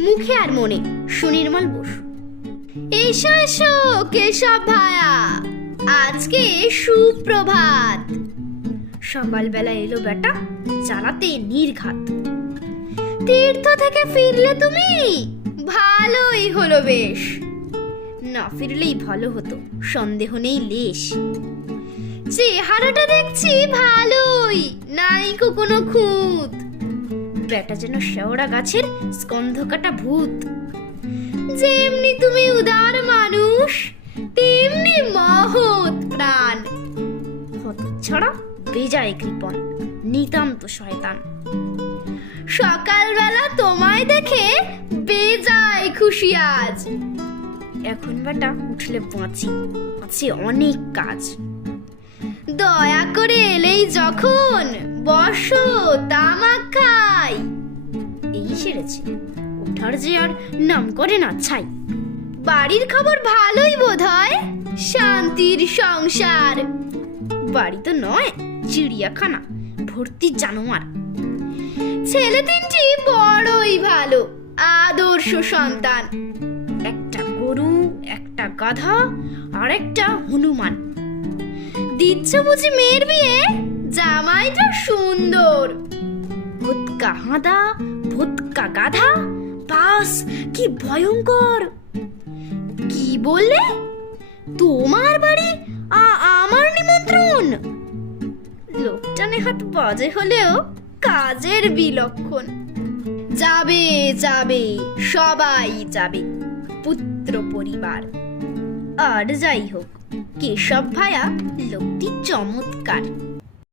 মুখে আর মনে সুনির্মল বসু। এসো এসো, কেশব ভায়া, আজকে সুপ্রভাত। সকালবেলা এলো বেটা, চালাতে নির্ঘাত। তীর্থ থেকে ফিরলে তুমি? ভালোই হলো বেশ। না ফিরলেই ভালো হতো, সন্দেহ নেই লেশ। চেহারাটা দেখছি ভালোই, নাই কো কোনো খুঁত। বেটা যেন শেওড়া গাছের স্কন্ধ কাটা ভূত। যেমনি তুমি উদার মানুষ, তেমনি মহৎ প্রাণ। হতছাড়া বেজায় কৃপণ নিতান্ত শয়তান। সকালবেলা তোমায় দেখে বেজায় খুশি আজ। এখন বেটা উঠলে বাঁচি আছে অনেক কাজ। দয়া করে এলেই যখন বসো খাই এই ওঠার যে আর নাম করে না ছাই। বাড়ির খবর ভালোই বোধ হয় শান্তির সংসার। বাড়ি তো নয়, চিড়িয়াখানা, ভর্তি জানোয়ার। ছেলে তিনটি বড়ই ভালো, আদর্শ সন্তান। একটা গরু, একটা গাধা, আর একটা হনুমান। দিচ্ছ বুঝি মেয়ের বিয়ে? জামাইটা সুন্দর। হাঁদা ভুতকা গাধা বাস, কি ভয়ঙ্কর। কি বললে? তোমার বাড়ি? আমার নিমন্ত্রণ। লোকটা নেহাত বাজে হলেও কাজের বিলক্ষণ। যাবে যাবে, সবাই যাবে, পুত্র পরিবার। আর যাই হোক, কেশব ভায়া লোকটি চমৎকার।